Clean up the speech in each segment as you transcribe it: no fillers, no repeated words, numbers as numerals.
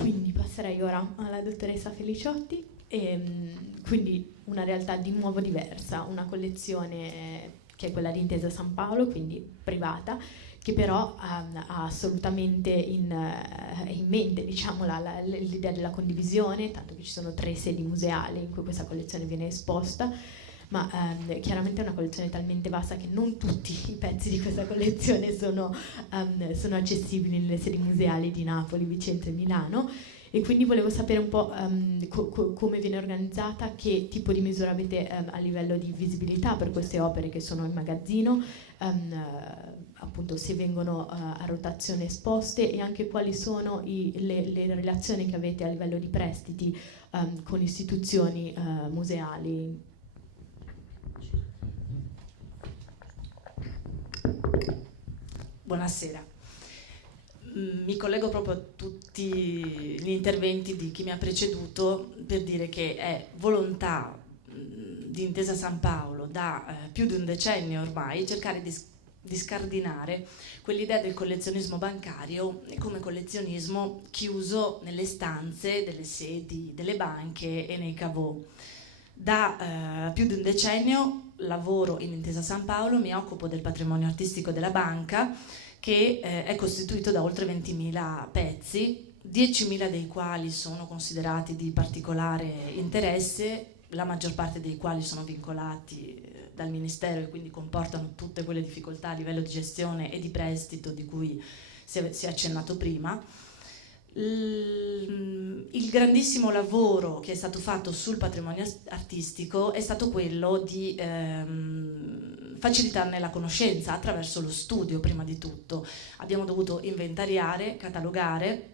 Quindi passerei ora alla dottoressa Feliciotti, quindi una realtà di nuovo diversa, una collezione che è quella di Intesa San Paolo, quindi privata, che però ha assolutamente in mente, diciamo, l'idea della condivisione, tanto che ci sono 3 sedi museali in cui questa collezione viene esposta, ma chiaramente è una collezione talmente vasta che non tutti i pezzi di questa collezione sono accessibili nelle sedi museali di Napoli, Vicenza e Milano, e quindi volevo sapere un po' come viene organizzata, che tipo di misura avete a livello di visibilità per queste opere che sono in magazzino, appunto se vengono a rotazione esposte, e anche quali sono le relazioni che avete a livello di prestiti con istituzioni museali. Buonasera. Mi collego proprio a tutti gli interventi di chi mi ha preceduto per dire che è volontà di Intesa San Paolo da più di un decennio ormai cercare di scardinare quell'idea del collezionismo bancario come collezionismo chiuso nelle stanze delle sedi delle banche e nei caveau. Da più di un decennio lavoro in Intesa San Paolo, mi occupo del patrimonio artistico della banca, che è costituito da oltre 20.000 pezzi, 10.000 dei quali sono considerati di particolare interesse, la maggior parte dei quali sono vincolati dal Ministero e quindi comportano tutte quelle difficoltà a livello di gestione e di prestito di cui si è accennato prima. Il grandissimo lavoro che è stato fatto sul patrimonio artistico è stato quello di facilitarne la conoscenza attraverso lo studio. Prima di tutto abbiamo dovuto inventariare, catalogare,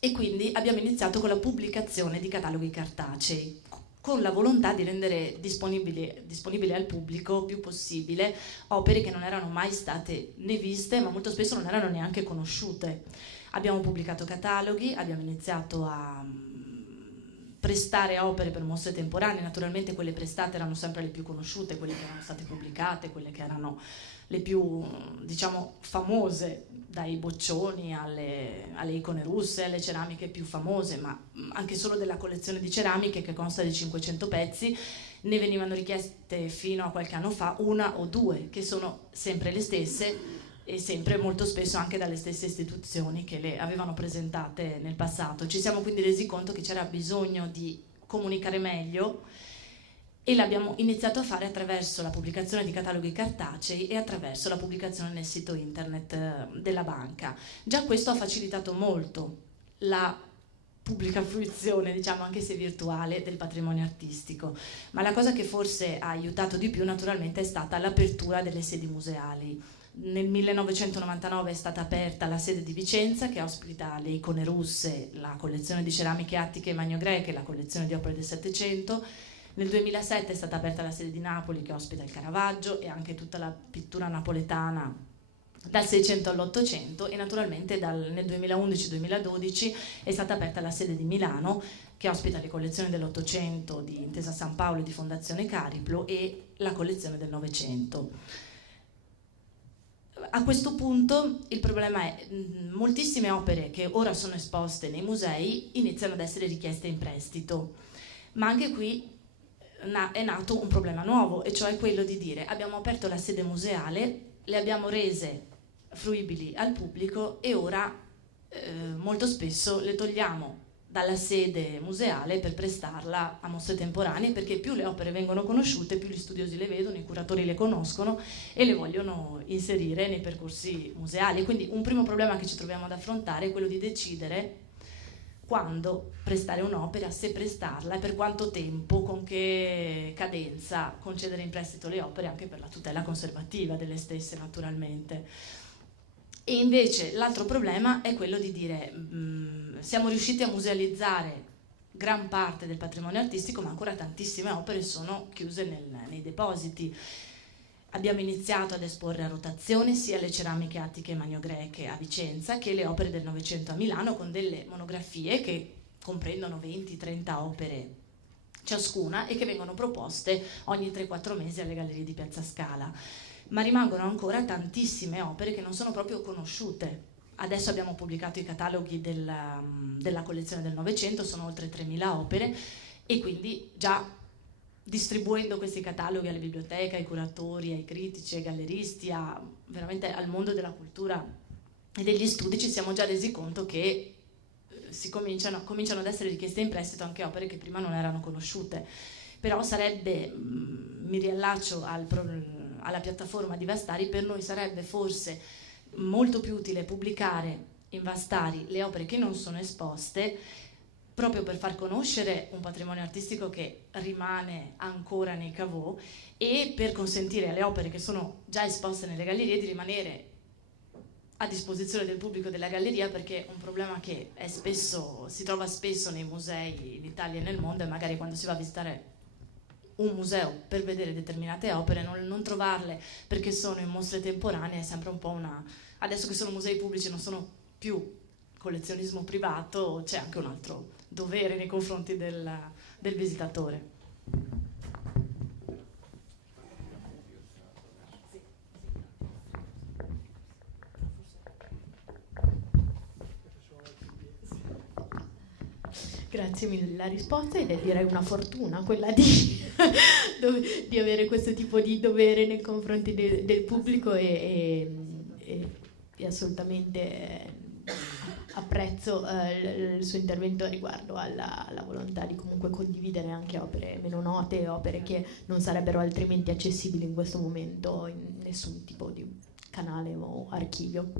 e quindi abbiamo iniziato con la pubblicazione di cataloghi cartacei, con la volontà di rendere disponibile al pubblico più possibile opere che non erano mai state né viste, ma molto spesso non erano neanche conosciute. Abbiamo pubblicato cataloghi, abbiamo iniziato a prestare opere per mostre temporanee. Naturalmente quelle prestate erano sempre le più conosciute, quelle che erano state pubblicate, quelle che erano le più, diciamo, famose, dai boccioni alle icone russe, alle ceramiche più famose, ma anche solo della collezione di ceramiche, che consta di 500 pezzi, ne venivano richieste fino a qualche anno fa 1 o 2, che sono sempre le stesse e sempre molto spesso anche dalle stesse istituzioni che le avevano presentate nel passato. Ci siamo quindi resi conto che c'era bisogno di comunicare meglio, e l'abbiamo iniziato a fare attraverso la pubblicazione di cataloghi cartacei e attraverso la pubblicazione nel sito internet della banca. Già questo ha facilitato molto la pubblica fruizione, diciamo anche se virtuale, del patrimonio artistico, ma la cosa che forse ha aiutato di più naturalmente è stata l'apertura delle sedi museali. Nel 1999 è stata aperta la sede di Vicenza, che ospita le icone russe, la collezione di ceramiche attiche e magno-greche, la collezione di opere del Settecento. Nel 2007 è stata aperta la sede di Napoli, che ospita il Caravaggio e anche tutta la pittura napoletana dal 600 all'800, e naturalmente nel 2011-2012 è stata aperta la sede di Milano, che ospita le collezioni dell'Ottocento di Intesa San Paolo e di Fondazione Cariplo e la collezione del Novecento. A questo punto il problema è moltissime opere che ora sono esposte nei musei iniziano ad essere richieste in prestito, ma anche qui è nato un problema nuovo, e cioè quello di dire: abbiamo aperto la sede museale, le abbiamo rese fruibili al pubblico e ora molto spesso le togliamo dalla sede museale per prestarla a mostre temporanee, perché più le opere vengono conosciute, più gli studiosi le vedono, i curatori le conoscono e le vogliono inserire nei percorsi museali. Quindi un primo problema che ci troviamo ad affrontare è quello di decidere quando prestare un'opera, se prestarla e per quanto tempo, con che cadenza concedere in prestito le opere, anche per la tutela conservativa delle stesse naturalmente. E invece l'altro problema è quello di dire siamo riusciti a musealizzare gran parte del patrimonio artistico, ma ancora tantissime opere sono chiuse nei depositi. Abbiamo iniziato ad esporre a rotazione sia le ceramiche attiche e magno-greche a Vicenza che le opere del Novecento a Milano, con delle monografie che comprendono 20-30 opere ciascuna e che vengono proposte ogni 3-4 mesi alle gallerie di Piazza Scala. Ma rimangono ancora tantissime opere che non sono proprio conosciute, adesso abbiamo pubblicato i cataloghi della collezione del Novecento, sono oltre 3.000 opere, e quindi già distribuendo questi cataloghi alle biblioteche, ai curatori, ai critici, ai galleristi, veramente al mondo della cultura e degli studi, ci siamo già resi conto che cominciano ad essere richieste in prestito anche opere che prima non erano conosciute. Però mi riallaccio alla piattaforma di Vastari, per noi sarebbe forse molto più utile pubblicare in Vastari le opere che non sono esposte, proprio per far conoscere un patrimonio artistico che rimane ancora nei caveau e per consentire alle opere che sono già esposte nelle gallerie di rimanere a disposizione del pubblico della galleria, perché un problema che si trova spesso nei musei in Italia e nel mondo è magari quando si va a visitare un museo per vedere determinate opere, non trovarle perché sono in mostre temporanee è sempre un po' adesso che sono musei pubblici, non sono più collezionismo privato, c'è anche un altro dovere nei confronti del visitatore. Grazie mille della risposta, ed è direi una fortuna quella di avere questo tipo di dovere nei confronti del pubblico, e assolutamente apprezzo il suo intervento riguardo alla volontà di comunque condividere anche opere meno note, opere che non sarebbero altrimenti accessibili in questo momento in nessun tipo di canale o archivio.